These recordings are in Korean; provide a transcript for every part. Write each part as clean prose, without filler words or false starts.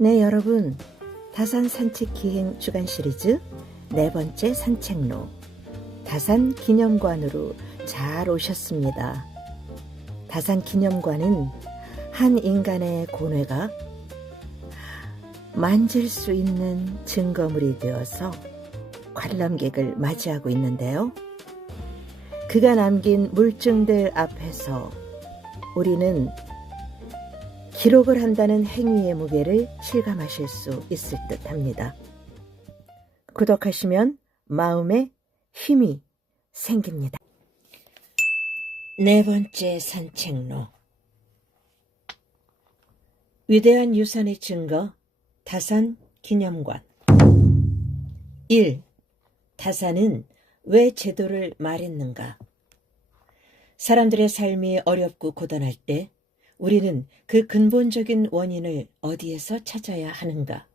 네, 여러분. 다산 산책 기행 주간 시리즈 네 번째 산책로 다산 기념관으로 잘 오셨습니다. 다산 기념관은 한 인간의 고뇌가 만질 수 있는 증거물이 되어서 관람객을 맞이하고 있는데요. 그가 남긴 물증들 앞에서 우리는 기록을 한다는 행위의 무게를 실감하실 수 있을 듯 합니다. 구독하시면 마음에 힘이 생깁니다. 네 번째 산책로 위대한 유산의 증거 다산 기념관 1. 다산은 왜 제도를 말했는가? 사람들의 삶이 어렵고 고단할 때 우리는 그 근본적인 원인을 어디에서 찾아야 하는가?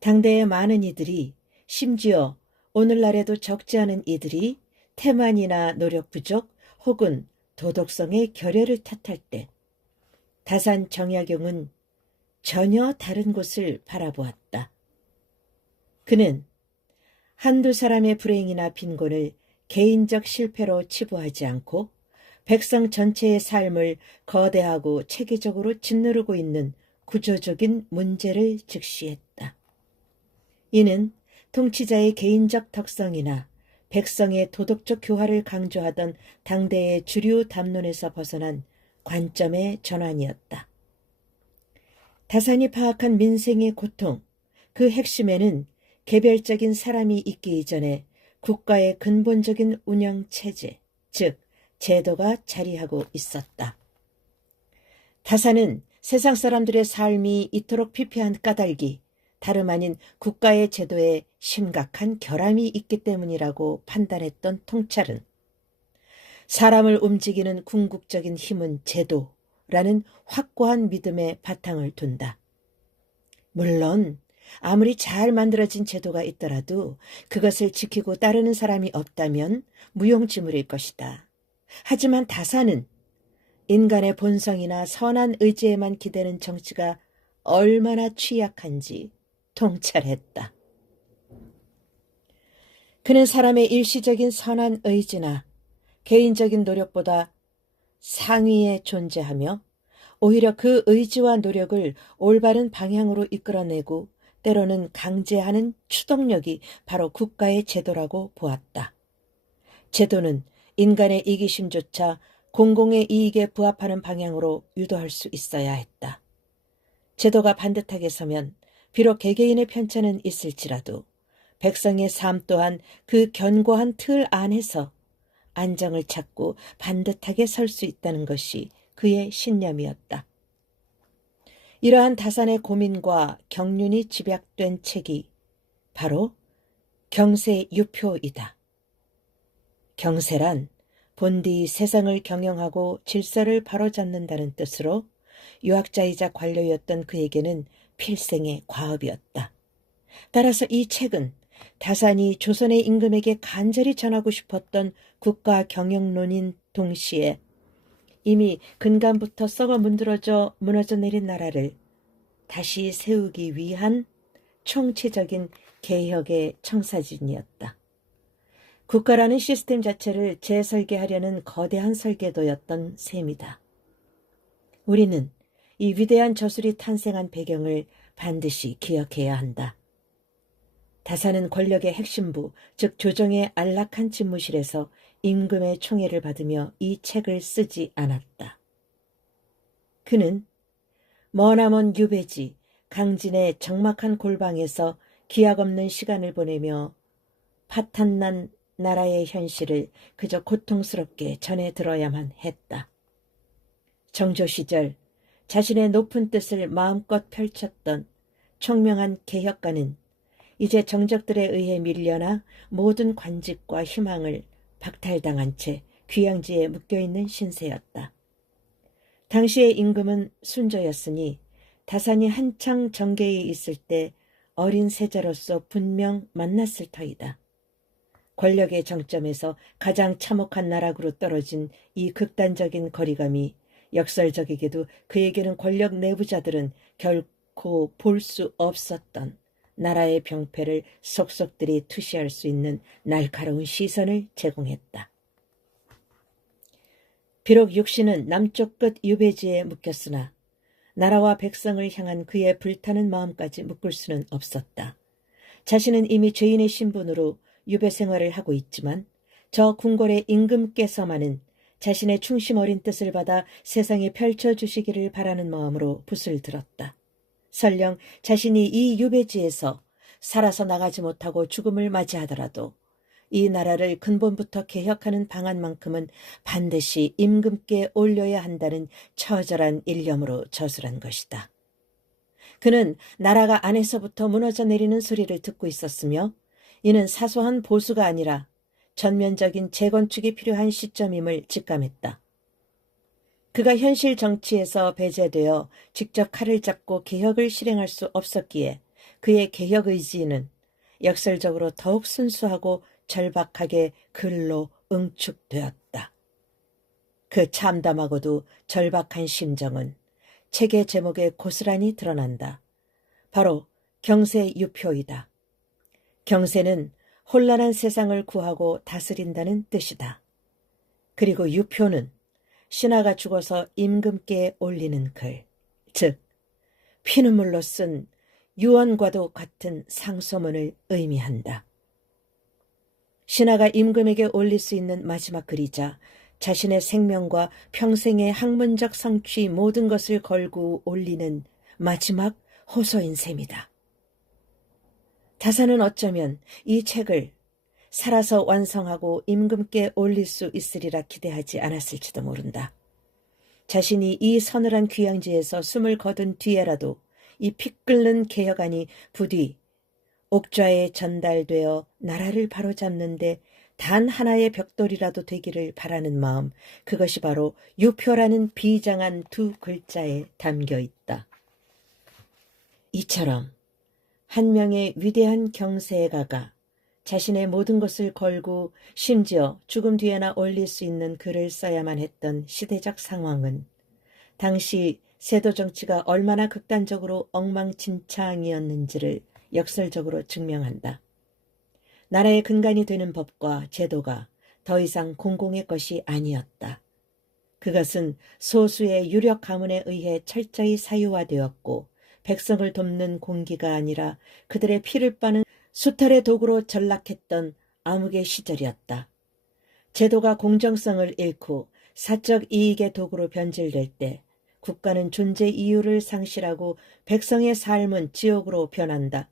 당대의 많은 이들이, 심지어 오늘날에도 적지 않은 이들이 태만이나 노력 부족 혹은 도덕성의 결여를 탓할 때 다산 정약용은 전혀 다른 곳을 바라보았다. 그는 한두 사람의 불행이나 빈곤을 개인적 실패로 치부하지 않고 백성 전체의 삶을 거대하고 체계적으로 짓누르고 있는 구조적인 문제를 직시했다. 이는 통치자의 개인적 덕성이나 백성의 도덕적 교화를 강조하던 당대의 주류 담론에서 벗어난 관점의 전환이었다. 다산이 파악한 민생의 고통, 그 핵심에는 개별적인 사람이 있기 이전에 국가의 근본적인 운영체제, 즉 제도가 자리하고 있었다. 다산은 세상 사람들의 삶이 이토록 피폐한 까닭이 다름 아닌 국가의 제도에 심각한 결함이 있기 때문이라고 판단했던 통찰은 사람을 움직이는 궁극적인 힘은 제도라는 확고한 믿음에 바탕을 둔다. 물론 아무리 잘 만들어진 제도가 있더라도 그것을 지키고 따르는 사람이 없다면 무용지물일 것이다. 하지만 다산은 인간의 본성이나 선한 의지에만 기대는 정치가 얼마나 취약한지 통찰했다. 그는 사람의 일시적인 선한 의지나 개인적인 노력보다 상위에 존재하며 오히려 그 의지와 노력을 올바른 방향으로 이끌어내고 때로는 강제하는 추동력이 바로 국가의 제도라고 보았다. 제도는 인간의 이기심조차 공공의 이익에 부합하는 방향으로 유도할 수 있어야 했다. 제도가 반듯하게 서면 비록 개개인의 편차는 있을지라도 백성의 삶 또한 그 견고한 틀 안에서 안정을 찾고 반듯하게 설 수 있다는 것이 그의 신념이었다. 이러한 다산의 고민과 경륜이 집약된 책이 바로 경세유표이다. 경세란 본디 세상을 경영하고 질서를 바로잡는다는 뜻으로 유학자이자 관료였던 그에게는 필생의 과업이었다. 따라서 이 책은 다산이 조선의 임금에게 간절히 전하고 싶었던 국가 경영론인 동시에 이미 근간부터 썩어 문드러져 무너져 내린 나라를 다시 세우기 위한 총체적인 개혁의 청사진이었다. 국가라는 시스템 자체를 재설계하려는 거대한 설계도였던 셈이다. 우리는 이 위대한 저술이 탄생한 배경을 반드시 기억해야 한다. 다산은 권력의 핵심부, 즉 조정의 안락한 집무실에서 임금의 총애를 받으며 이 책을 쓰지 않았다. 그는 머나먼 유배지, 강진의 적막한 골방에서 기약 없는 시간을 보내며 파탄난 나라의 현실을 그저 고통스럽게 전해 들어야만 했다. 정조 시절 자신의 높은 뜻을 마음껏 펼쳤던 총명한 개혁가는 이제 정적들에 의해 밀려나 모든 관직과 희망을 박탈당한 채 귀양지에 묶여있는 신세였다. 당시의 임금은 순조였으니 다산이 한창 정계에 있을 때 어린 세자로서 분명 만났을 터이다. 권력의 정점에서 가장 참혹한 나락으로 떨어진 이 극단적인 거리감이 역설적이게도 그에게는 권력 내부자들은 결코 결코 볼 수 없었던 나라의 병폐를 속속들이 투시할 수 있는 날카로운 시선을 제공했다. 비록 육신은 남쪽 끝 유배지에 묶였으나 나라와 백성을 향한 그의 불타는 마음까지 묶을 수는 없었다. 자신은 이미 죄인의 신분으로 유배 생활을 하고 있지만 저 궁궐의 임금께서만은 자신의 충심 어린 뜻을 받아 세상에 펼쳐주시기를 바라는 마음으로 붓을 들었다. 설령 자신이 이 유배지에서 살아서 나가지 못하고 죽음을 맞이하더라도 이 나라를 근본부터 개혁하는 방안만큼은 반드시 임금께 올려야 한다는 처절한 일념으로 저술한 것이다. 그는 나라가 안에서부터 무너져 내리는 소리를 듣고 있었으며 이는 사소한 보수가 아니라 전면적인 재건축이 필요한 시점임을 직감했다. 그가 현실 정치에서 배제되어 직접 칼을 잡고 개혁을 실행할 수 없었기에 그의 개혁 의지는 역설적으로 더욱 순수하고 절박하게 글로 응축되었다. 그 참담하고도 절박한 심정은 책의 제목에 고스란히 드러난다. 바로 경세유표이다. 경세는 혼란한 세상을 구하고 다스린다는 뜻이다. 그리고 유표는 신하가 죽어서 임금께 올리는 글, 즉 피눈물로 쓴 유언과도 같은 상소문을 의미한다. 신하가 임금에게 올릴 수 있는 마지막 글이자 자신의 생명과 평생의 학문적 성취 모든 것을 걸고 올리는 마지막 호소인 셈이다. 다사는 어쩌면 이 책을 살아서 완성하고 임금께 올릴 수 있으리라 기대하지 않았을지도 모른다. 자신이 이 서늘한 귀양지에서 숨을 거둔 뒤에라도 이 피 끓는 개혁안이 부디 옥좌에 전달되어 나라를 바로잡는데 단 하나의 벽돌이라도 되기를 바라는 마음, 그것이 바로 유표라는 비장한 두 글자에 담겨 있다. 이처럼 한 명의 위대한 경세가가 자신의 모든 것을 걸고 심지어 죽음 뒤에나 올릴 수 있는 글을 써야만 했던 시대적 상황은 당시 세도 정치가 얼마나 극단적으로 엉망진창이었는지를 역설적으로 증명한다. 나라의 근간이 되는 법과 제도가 더 이상 공공의 것이 아니었다. 그것은 소수의 유력 가문에 의해 철저히 사유화되었고 백성을 돕는 공기가 아니라 그들의 피를 빠는 수탈의 도구로 전락했던 암흑의 시절이었다. 제도가 공정성을 잃고 사적 이익의 도구로 변질될 때 국가는 존재 이유를 상실하고 백성의 삶은 지옥으로 변한다.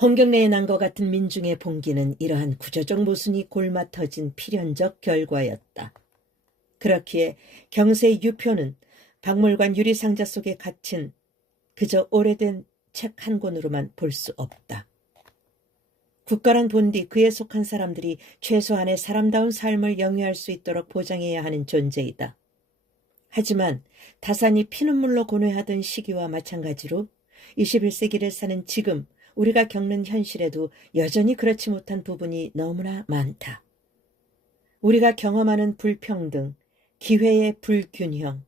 홍경래에 난 것 같은 민중의 봉기는 이러한 구조적 모순이 골마 터진 필연적 결과였다. 그렇기에 경세의 유표는 박물관 유리상자 속에 갇힌 그저 오래된 책 한 권으로만 볼 수 없다. 국가란 본디 그에 속한 사람들이 최소한의 사람다운 삶을 영위할 수 있도록 보장해야 하는 존재이다. 하지만 다산이 피눈물로 고뇌하던 시기와 마찬가지로 21세기를 사는 지금 우리가 겪는 현실에도 여전히 그렇지 못한 부분이 너무나 많다. 우리가 경험하는 불평등, 기회의 불균형,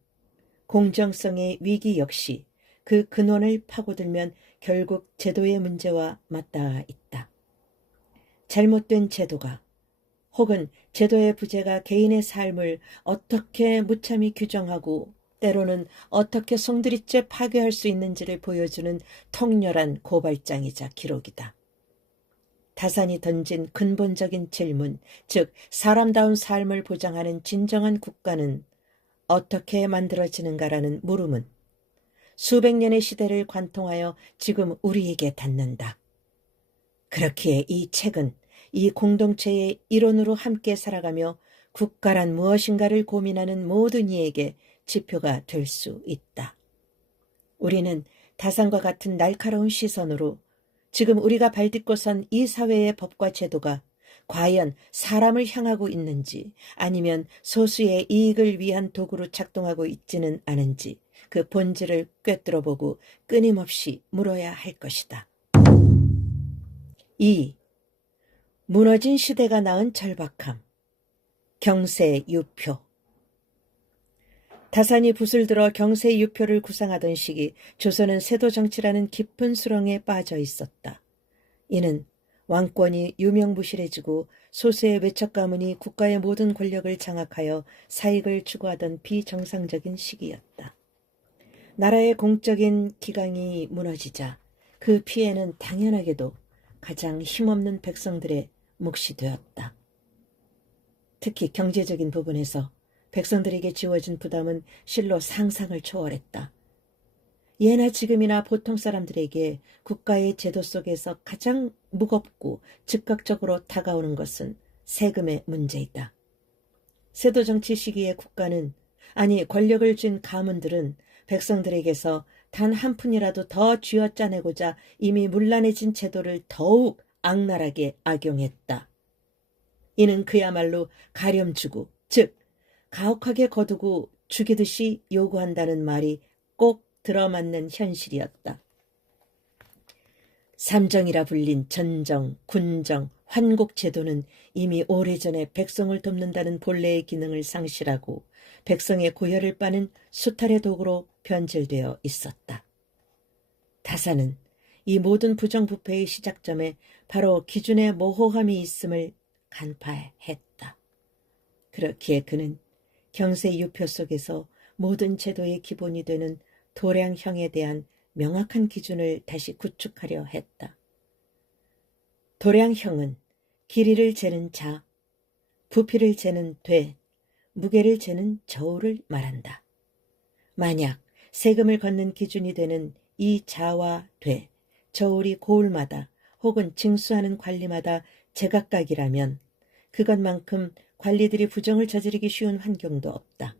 공정성의 위기 역시 그 근원을 파고들면 결국 제도의 문제와 맞닿아 있다. 잘못된 제도가 혹은 제도의 부재가 개인의 삶을 어떻게 무참히 규정하고 때로는 어떻게 송두리째 파괴할 수 있는지를 보여주는 통렬한 고발장이자 기록이다. 다산이 던진 근본적인 질문, 즉 사람다운 삶을 보장하는 진정한 국가는 어떻게 만들어지는가라는 물음은 수백 년의 시대를 관통하여 지금 우리에게 닿는다. 그렇기에 이 책은 이 공동체의 일원으로 함께 살아가며 국가란 무엇인가를 고민하는 모든 이에게 지표가 될 수 있다. 우리는 다산과 같은 날카로운 시선으로 지금 우리가 발딛고 선 이 사회의 법과 제도가 과연 사람을 향하고 있는지 아니면 소수의 이익을 위한 도구로 작동하고 있지는 않은지 그 본질을 꿰뚫어보고 끊임없이 물어야 할 것이다. 2. 무너진 시대가 낳은 절박함. 경세 유표. 다산이 붓을 들어 경세 유표를 구상하던 시기 조선은 세도 정치라는 깊은 수렁에 빠져 있었다. 이는 왕권이 유명무실해지고 소수의 외척 가문이 국가의 모든 권력을 장악하여 사익을 추구하던 비정상적인 시기였다. 나라의 공적인 기강이 무너지자 그 피해는 당연하게도 가장 힘없는 백성들의 몫이 되었다. 특히 경제적인 부분에서 백성들에게 지워진 부담은 실로 상상을 초월했다. 예나 지금이나 보통 사람들에게 국가의 제도 속에서 가장 무겁고 즉각적으로 다가오는 것은 세금의 문제이다. 세도 정치 시기의 국가는, 아니 권력을 쥔 가문들은 백성들에게서 단 한 푼이라도 더 쥐어짜내고자 이미 문란해진 제도를 더욱 악랄하게 악용했다. 이는 그야말로 가렴주고, 즉 가혹하게 거두고 죽이듯이 요구한다는 말이 꼭 들어맞는 현실이었다. 삼정이라 불린 전정, 군정, 환곡제도는 이미 오래전에 백성을 돕는다는 본래의 기능을 상실하고 백성의 고열을 빠는 수탈의 도구로 변질되어 있었다. 다산은 이 모든 부정부패의 시작점에 바로 기준의 모호함이 있음을 간파했다. 그렇기에 그는 경세 유표 속에서 모든 제도의 기본이 되는 도량형에 대한 명확한 기준을 다시 구축하려 했다. 도량형은 길이를 재는 자, 부피를 재는 돼, 무게를 재는 저울을 말한다. 만약 세금을 걷는 기준이 되는 이 자와 돼, 저울이 고울마다 혹은 징수하는 관리마다 제각각이라면 그것만큼 관리들이 부정을 저지르기 쉬운 환경도 없다.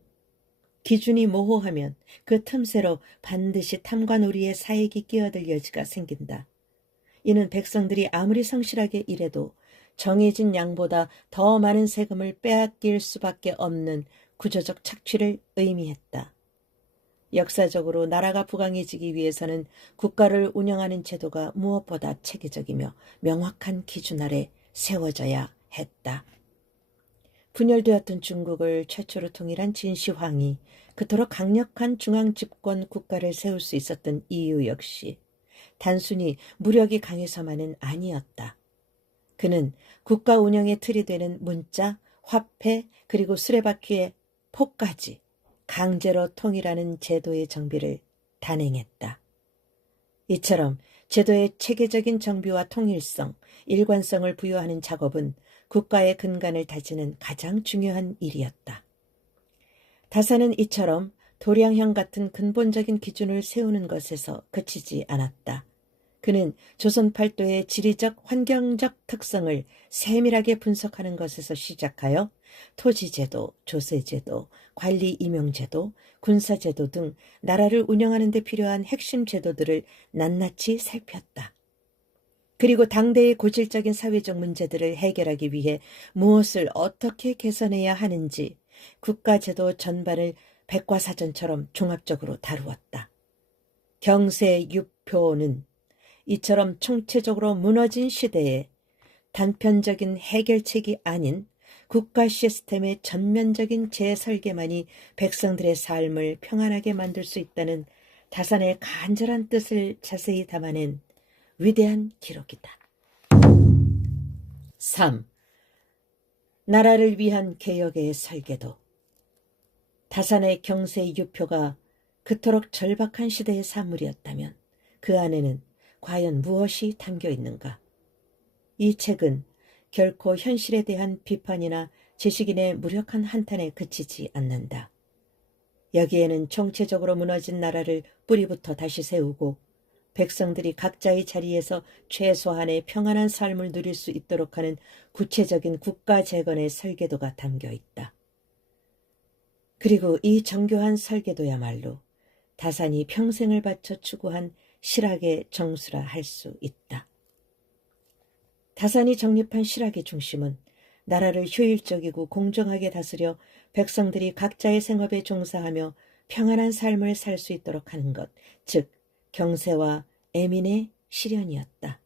기준이 모호하면 그 틈새로 반드시 탐관오리의 사익이 끼어들 여지가 생긴다. 이는 백성들이 아무리 성실하게 일해도 정해진 양보다 더 많은 세금을 빼앗길 수밖에 없는 구조적 착취를 의미했다. 역사적으로 나라가 부강해지기 위해서는 국가를 운영하는 제도가 무엇보다 체계적이며 명확한 기준 아래 세워져야 했다. 분열되었던 중국을 최초로 통일한 진시황이 그토록 강력한 중앙집권 국가를 세울 수 있었던 이유 역시 단순히 무력이 강해서만은 아니었다. 그는 국가 운영의 틀이 되는 문자, 화폐, 그리고 수레바퀴의 포까지 강제로 통일하는 제도의 정비를 단행했다. 이처럼 제도의 체계적인 정비와 통일성, 일관성을 부여하는 작업은 국가의 근간을 다지는 가장 중요한 일이었다. 다산은 이처럼 도량형 같은 근본적인 기준을 세우는 것에서 그치지 않았다. 그는 조선 팔도의 지리적, 환경적 특성을 세밀하게 분석하는 것에서 시작하여 토지제도, 조세제도, 관리임용제도, 군사제도 등 나라를 운영하는 데 필요한 핵심 제도들을 낱낱이 살폈다. 그리고 당대의 고질적인 사회적 문제들을 해결하기 위해 무엇을 어떻게 개선해야 하는지 국가제도 전반을 백과사전처럼 종합적으로 다루었다. 경세유표는 이처럼 총체적으로 무너진 시대에 단편적인 해결책이 아닌 국가 시스템의 전면적인 재설계만이 백성들의 삶을 평안하게 만들 수 있다는 다산의 간절한 뜻을 자세히 담아낸 위대한 기록이다. 3. 나라를 위한 개혁의 설계도. 다산의 경세유표가 그토록 절박한 시대의 산물이었다면 그 안에는 과연 무엇이 담겨 있는가? 이 책은 결코 현실에 대한 비판이나 지식인의 무력한 한탄에 그치지 않는다. 여기에는 총체적으로 무너진 나라를 뿌리부터 다시 세우고 백성들이 각자의 자리에서 최소한의 평안한 삶을 누릴 수 있도록 하는 구체적인 국가 재건의 설계도가 담겨 있다. 그리고 이 정교한 설계도야말로 다산이 평생을 바쳐 추구한 실학의 정수라 할 수 있다. 다산이 정립한 실학의 중심은 나라를 효율적이고 공정하게 다스려 백성들이 각자의 생업에 종사하며 평안한 삶을 살 수 있도록 하는 것, 즉 경세와 애민의 실현이었다.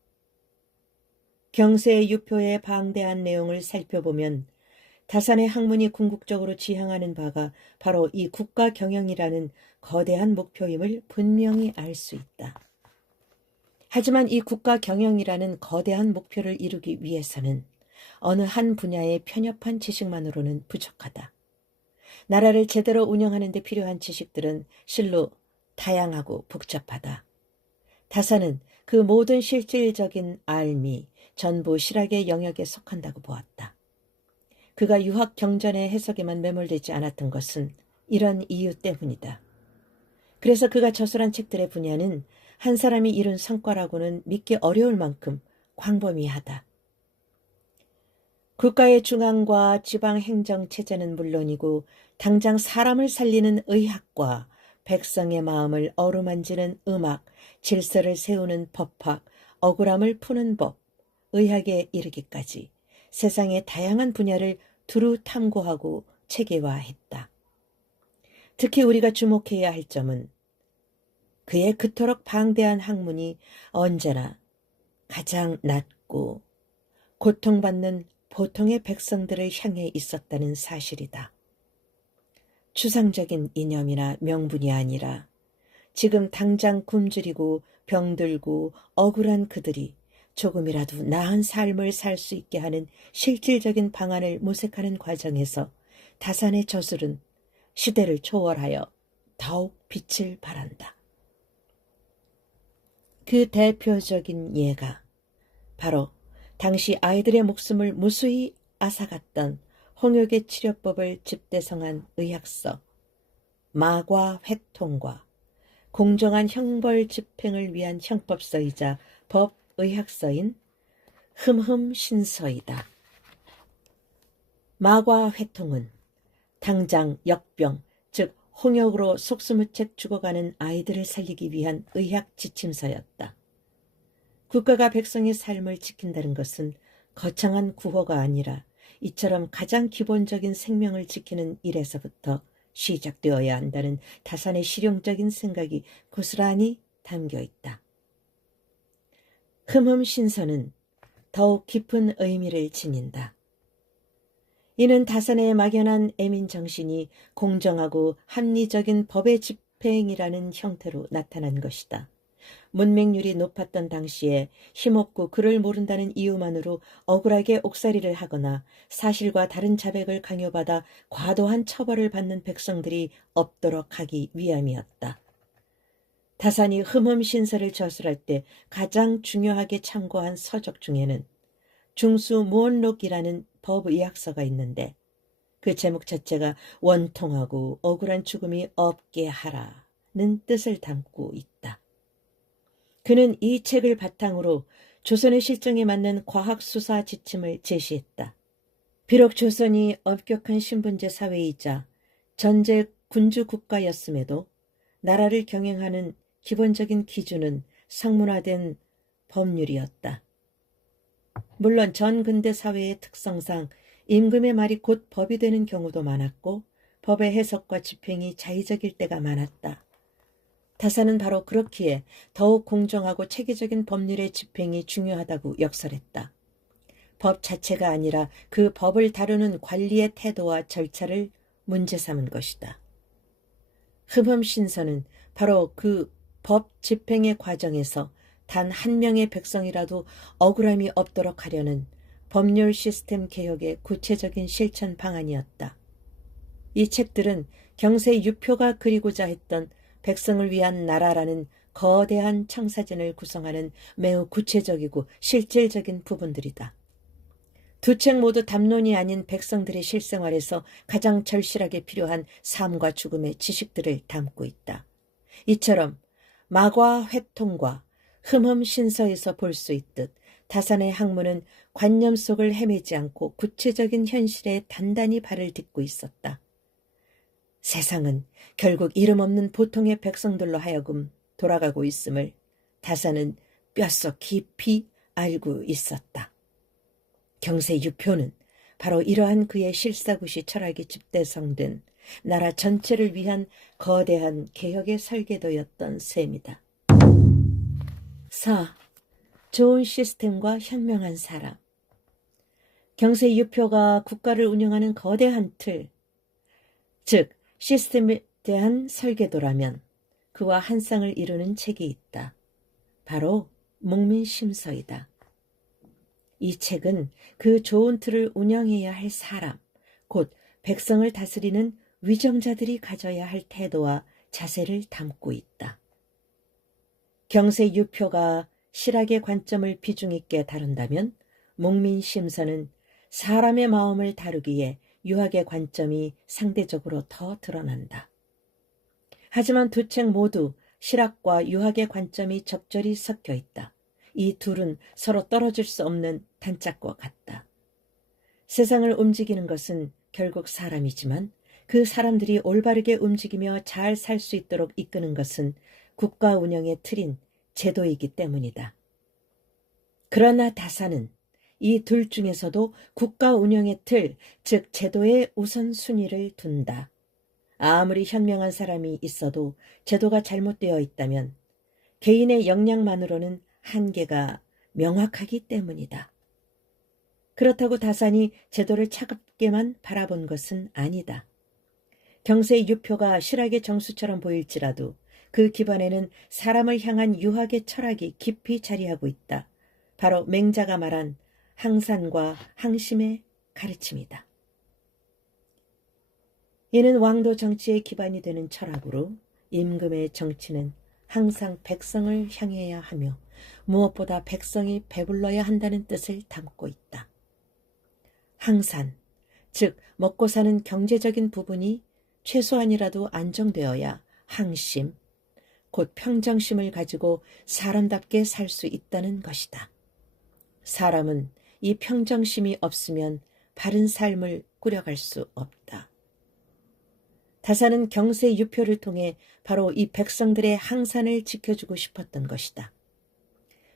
경세의 유표의 방대한 내용을 살펴보면 다산의 학문이 궁극적으로 지향하는 바가 바로 이 국가 경영이라는 거대한 목표임을 분명히 알 수 있다. 하지만 이 국가 경영이라는 거대한 목표를 이루기 위해서는 어느 한 분야의 편협한 지식만으로는 부족하다. 나라를 제대로 운영하는 데 필요한 지식들은 실로 다양하고 복잡하다. 다산은 그 모든 실질적인 알미, 전부 실학의 영역에 속한다고 보았다. 그가 유학 경전의 해석에만 매몰되지 않았던 것은 이런 이유 때문이다. 그래서 그가 저술한 책들의 분야는 한 사람이 이룬 성과라고는 믿기 어려울 만큼 광범위하다. 국가의 중앙과 지방 행정 체제는 물론이고 당장 사람을 살리는 의학과 백성의 마음을 어루만지는 음악, 질서를 세우는 법학, 억울함을 푸는 법, 의학에 이르기까지 세상의 다양한 분야를 두루 탐구하고 체계화했다. 특히 우리가 주목해야 할 점은 그의 그토록 방대한 학문이 언제나 가장 낮고 고통받는 보통의 백성들을 향해 있었다는 사실이다. 추상적인 이념이나 명분이 아니라 지금 당장 굶주리고 병들고 억울한 그들이 조금이라도 나은 삶을 살 수 있게 하는 실질적인 방안을 모색하는 과정에서 다산의 저술은 시대를 초월하여 더욱 빛을 발한다. 그 대표적인 예가 바로 당시 아이들의 목숨을 무수히 앗아갔던 홍역의 치료법을 집대성한 의학서 마과회통과 공정한 형벌 집행을 위한 형법서이자 법의학서인 흠흠신서이다. 마과회통은 당장 역병, 즉 홍역으로 속수무책 죽어가는 아이들을 살리기 위한 의학 지침서였다. 국가가 백성의 삶을 지킨다는 것은 거창한 구호가 아니라 이처럼 가장 기본적인 생명을 지키는 일에서부터 시작되어야 한다는 다산의 실용적인 생각이 고스란히 담겨 있다. 흠흠신서는 더욱 깊은 의미를 지닌다. 이는 다산의 막연한 애민정신이 공정하고 합리적인 법의 집행이라는 형태로 나타난 것이다. 문맹률이 높았던 당시에 힘없고 글을 모른다는 이유만으로 억울하게 옥살이를 하거나 사실과 다른 자백을 강요받아 과도한 처벌을 받는 백성들이 없도록 하기 위함이었다. 다산이 흠흠신서를 저술할 때 가장 중요하게 참고한 서적 중에는 중수무언록이라는 법의학서가 있는데 그 제목 자체가 원통하고 억울한 죽음이 없게 하라는 뜻을 담고 있다. 그는 이 책을 바탕으로 조선의 실정에 맞는 과학수사 지침을 제시했다. 비록 조선이 엄격한 신분제 사회이자 전제 군주 국가였음에도 나라를 경영하는 기본적인 기준은 성문화된 법률이었다. 물론 전근대 사회의 특성상 임금의 말이 곧 법이 되는 경우도 많았고 법의 해석과 집행이 자의적일 때가 많았다. 다산은 바로 그렇기에 더욱 공정하고 체계적인 법률의 집행이 중요하다고 역설했다. 법 자체가 아니라 그 법을 다루는 관리의 태도와 절차를 문제 삼은 것이다. 흠흠신서는 바로 그 법 집행의 과정에서 단 한 명의 백성이라도 억울함이 없도록 하려는 법률 시스템 개혁의 구체적인 실천 방안이었다. 이 책들은 경세 유표가 그리고자 했던 백성을 위한 나라라는 거대한 청사진을 구성하는 매우 구체적이고 실질적인 부분들이다. 두 책 모두 담론이 아닌 백성들의 실생활에서 가장 절실하게 필요한 삶과 죽음의 지식들을 담고 있다. 이처럼 마과회통과 흠흠신서에서 볼 수 있듯 다산의 학문은 관념 속을 헤매지 않고 구체적인 현실에 단단히 발을 딛고 있었다. 세상은 결국 이름 없는 보통의 백성들로 하여금 돌아가고 있음을 다산은 뼛속 깊이 알고 있었다. 경세 유표는 바로 이러한 그의 실사구시 철학이 집대성된 나라 전체를 위한 거대한 개혁의 설계도였던 셈이다. 4. 좋은 시스템과 현명한 사람. 경세 유표가 국가를 운영하는 거대한 틀, 즉 시스템에 대한 설계도라면 그와 한 쌍을 이루는 책이 있다. 바로 목민심서이다. 이 책은 그 좋은 틀을 운영해야 할 사람, 곧 백성을 다스리는 위정자들이 가져야 할 태도와 자세를 담고 있다. 경세 유표가 실학의 관점을 비중 있게 다룬다면 목민심서는 사람의 마음을 다루기에 유학의 관점이 상대적으로 더 드러난다. 하지만 두 책 모두 실학과 유학의 관점이 적절히 섞여 있다. 이 둘은 서로 떨어질 수 없는 단짝과 같다. 세상을 움직이는 것은 결국 사람이지만 그 사람들이 올바르게 움직이며 잘 살 수 있도록 이끄는 것은 국가 운영의 틀인 제도이기 때문이다. 그러나 다사는 이 둘 중에서도 국가 운영의 틀, 즉 제도의 우선순위를 둔다. 아무리 현명한 사람이 있어도 제도가 잘못되어 있다면 개인의 역량만으로는 한계가 명확하기 때문이다. 그렇다고 다산이 제도를 차갑게만 바라본 것은 아니다. 경세 유표가 실학의 정수처럼 보일지라도 그 기반에는 사람을 향한 유학의 철학이 깊이 자리하고 있다. 바로 맹자가 말한 항산과 항심의 가르침이다. 이는 왕도 정치의 기반이 되는 철학으로 임금의 정치는 항상 백성을 향해야 하며 무엇보다 백성이 배불러야 한다는 뜻을 담고 있다. 항산, 즉 먹고 사는 경제적인 부분이 최소한이라도 안정되어야 항심, 곧 평정심을 가지고 사람답게 살 수 있다는 것이다. 사람은 이 평정심이 없으면 바른 삶을 꾸려갈 수 없다. 다사는 경세 유표를 통해 바로 이 백성들의 항산을 지켜주고 싶었던 것이다.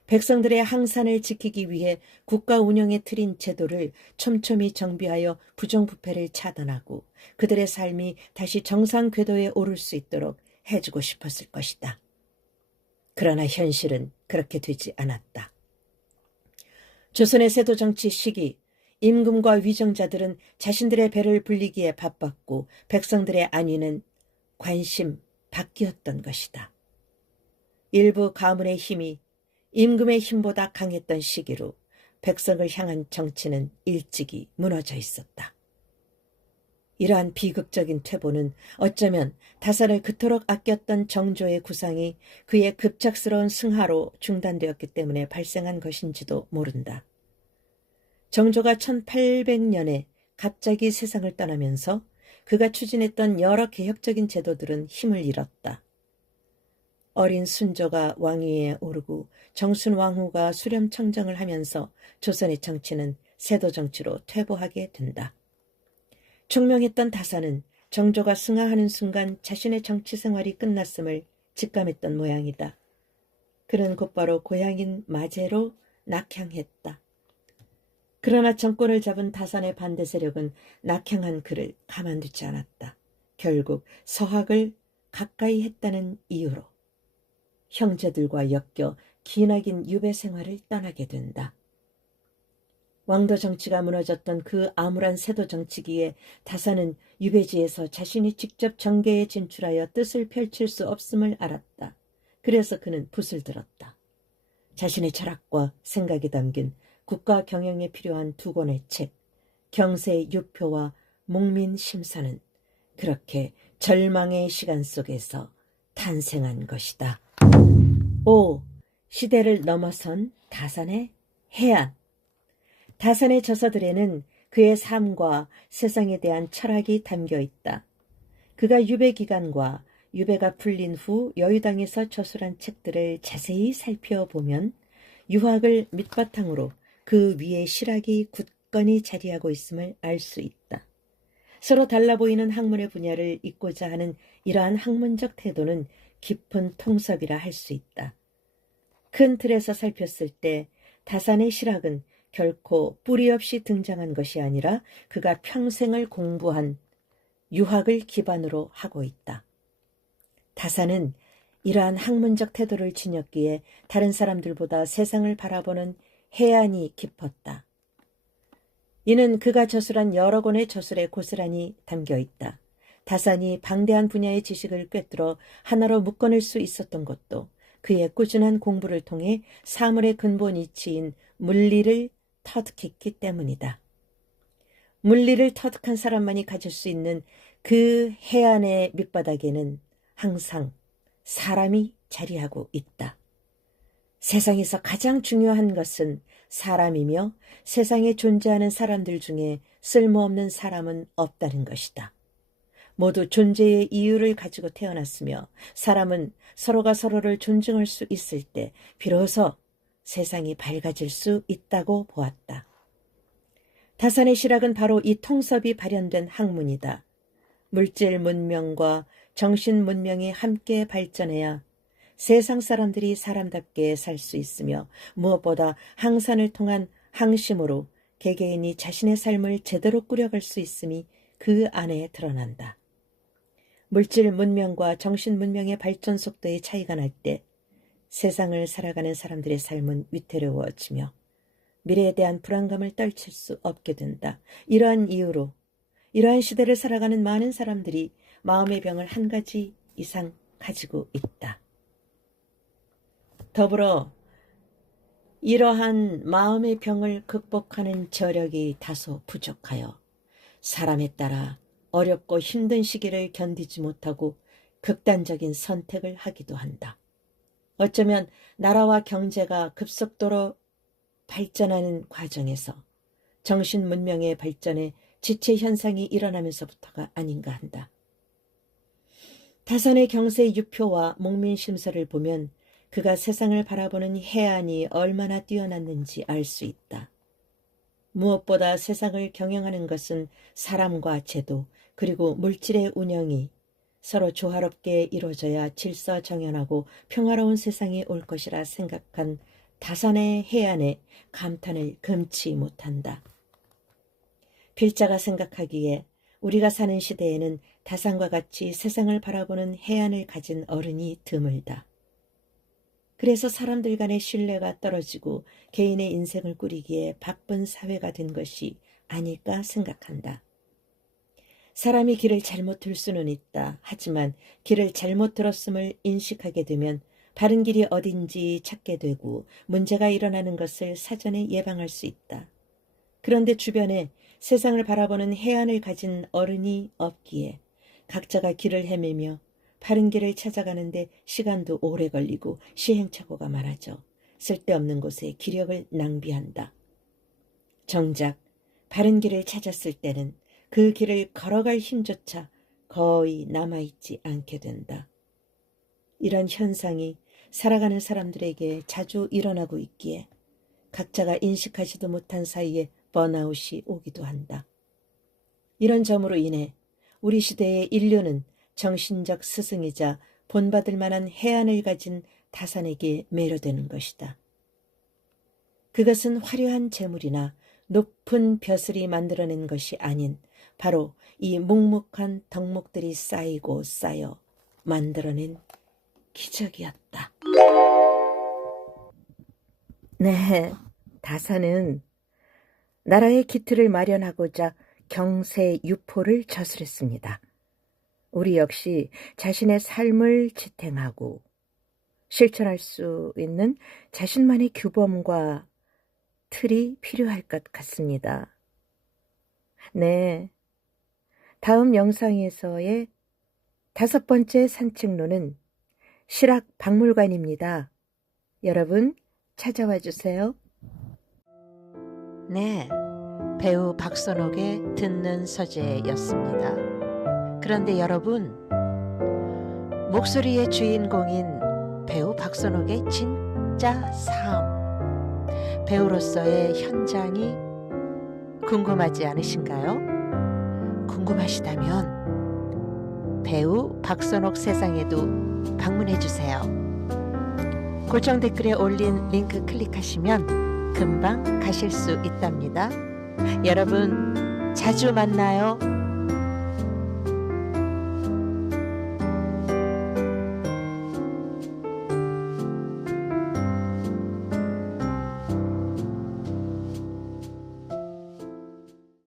백성들의 항산을 지키기 위해 국가 운영의 틀인 제도를 촘촘히 정비하여 부정부패를 차단하고 그들의 삶이 다시 정상 궤도에 오를 수 있도록 해주고 싶었을 것이다. 그러나 현실은 그렇게 되지 않았다. 조선의 세도 정치 시기, 임금과 위정자들은 자신들의 배를 불리기에 바빴고 백성들의 안위는 관심 밖이었던 것이다. 일부 가문의 힘이 임금의 힘보다 강했던 시기로 백성을 향한 정치는 일찍이 무너져 있었다. 이러한 비극적인 퇴보는 어쩌면 다산을 그토록 아꼈던 정조의 구상이 그의 급작스러운 승하로 중단되었기 때문에 발생한 것인지도 모른다. 정조가 1800년에 갑자기 세상을 떠나면서 그가 추진했던 여러 개혁적인 제도들은 힘을 잃었다. 어린 순조가 왕위에 오르고 정순왕후가 수렴청정을 하면서 조선의 정치는 세도 정치로 퇴보하게 된다. 총명했던 다산은 정조가 승하하는 순간 자신의 정치 생활이 끝났음을 직감했던 모양이다. 그는 곧바로 고향인 마제로 낙향했다. 그러나 정권을 잡은 다산의 반대 세력은 낙향한 그를 가만두지 않았다. 결국 서학을 가까이 했다는 이유로 형제들과 엮여 기나긴 유배 생활을 떠나게 된다. 왕도 정치가 무너졌던 그 암울한 세도 정치기에 다산은 유배지에서 자신이 직접 정계에 진출하여 뜻을 펼칠 수 없음을 알았다. 그래서 그는 붓을 들었다. 자신의 철학과 생각이 담긴 국가 경영에 필요한 두 권의 책, 경세 유표와 목민심서는 그렇게 절망의 시간 속에서 탄생한 것이다. 5. 시대를 넘어선 다산의 해안. 다산의 저서들에는 그의 삶과 세상에 대한 철학이 담겨 있다. 그가 유배 기간과 유배가 풀린 후 여의당에서 저술한 책들을 자세히 살펴보면 유학을 밑바탕으로 그 위에 실학이 굳건히 자리하고 있음을 알 수 있다. 서로 달라 보이는 학문의 분야를 잇고자 하는 이러한 학문적 태도는 깊은 통섭이라 할 수 있다. 큰 틀에서 살폈을 때 다산의 실학은 결코 뿌리 없이 등장한 것이 아니라 그가 평생을 공부한 유학을 기반으로 하고 있다. 다산은 이러한 학문적 태도를 지녔기에 다른 사람들보다 세상을 바라보는 해안이 깊었다. 이는 그가 저술한 여러 권의 저술에 고스란히 담겨 있다. 다산이 방대한 분야의 지식을 꿰뚫어 하나로 묶어낼 수 있었던 것도 그의 꾸준한 공부를 통해 사물의 근본 이치인 물리를 터득했기 때문이다. 물리를 터득한 사람만이 가질 수 있는 그 해안의 밑바닥에는 항상 사람이 자리하고 있다. 세상에서 가장 중요한 것은 사람이며 세상에 존재하는 사람들 중에 쓸모없는 사람은 없다는 것이다. 모두 존재의 이유를 가지고 태어났으며 사람은 서로가 서로를 존중할 수 있을 때 비로소 세상이 밝아질 수 있다고 보았다. 다산의 실학은 바로 이 통섭이 발현된 학문이다. 물질 문명과 정신 문명이 함께 발전해야 세상 사람들이 사람답게 살 수 있으며 무엇보다 항산을 통한 항심으로 개개인이 자신의 삶을 제대로 꾸려갈 수 있음이 그 안에 드러난다. 물질 문명과 정신 문명의 발전 속도의 차이가 날 때 세상을 살아가는 사람들의 삶은 위태로워지며 미래에 대한 불안감을 떨칠 수 없게 된다. 이러한 이유로 이러한 시대를 살아가는 많은 사람들이 마음의 병을 한 가지 이상 가지고 있다. 더불어 이러한 마음의 병을 극복하는 저력이 다소 부족하여 사람에 따라 어렵고 힘든 시기를 견디지 못하고 극단적인 선택을 하기도 한다. 어쩌면 나라와 경제가 급속도로 발전하는 과정에서 정신 문명의 발전에 지체 현상이 일어나면서부터가 아닌가 한다. 다산의 경세 유표와 목민심서를 보면 그가 세상을 바라보는 해안이 얼마나 뛰어났는지 알 수 있다. 무엇보다 세상을 경영하는 것은 사람과 제도 그리고 물질의 운영이 서로 조화롭게 이루어져야 질서정연하고 평화로운 세상이 올 것이라 생각한 다산의 해안에 감탄을 금치 못한다. 필자가 생각하기에 우리가 사는 시대에는 다산과 같이 세상을 바라보는 해안을 가진 어른이 드물다. 그래서 사람들 간의 신뢰가 떨어지고 개인의 인생을 꾸리기에 바쁜 사회가 된 것이 아닐까 생각한다. 사람이 길을 잘못 들 수는 있다. 하지만 길을 잘못 들었음을 인식하게 되면 바른 길이 어딘지 찾게 되고 문제가 일어나는 것을 사전에 예방할 수 있다. 그런데 주변에 세상을 바라보는 해안을 가진 어른이 없기에 각자가 길을 헤매며 바른 길을 찾아가는데 시간도 오래 걸리고 시행착오가 많아져 쓸데없는 곳에 기력을 낭비한다. 정작 바른 길을 찾았을 때는 그 길을 걸어갈 힘조차 거의 남아있지 않게 된다. 이런 현상이 살아가는 사람들에게 자주 일어나고 있기에 각자가 인식하지도 못한 사이에 번아웃이 오기도 한다. 이런 점으로 인해 우리 시대의 인류는 정신적 스승이자 본받을 만한 해안을 가진 다산에게 매료되는 것이다. 그것은 화려한 재물이나 높은 벼슬이 만들어낸 것이 아닌 바로 이 묵묵한 덕목들이 쌓이고 쌓여 만들어낸 기적이었다. 네, 다산은 나라의 기틀을 마련하고자 경세 유포를 저술했습니다. 우리 역시 자신의 삶을 지탱하고 실천할 수 있는 자신만의 규범과 틀이 필요할 것 같습니다. 네, 다음 영상에서의 5번째 산책로는 실학박물관입니다. 여러분 찾아와 주세요. 네, 배우 박선옥의 듣는 서재였습니다. 그런데 여러분, 목소리의 주인공인 배우 박선옥의 진짜 삶, 배우로서의 현장이 궁금하지 않으신가요? 궁금하시다면 배우 박선옥 세상에도 방문해주세요. 고정 댓글에 올린 링크 클릭하시면 금방 가실 수 있답니다. 여러분 자주 만나요.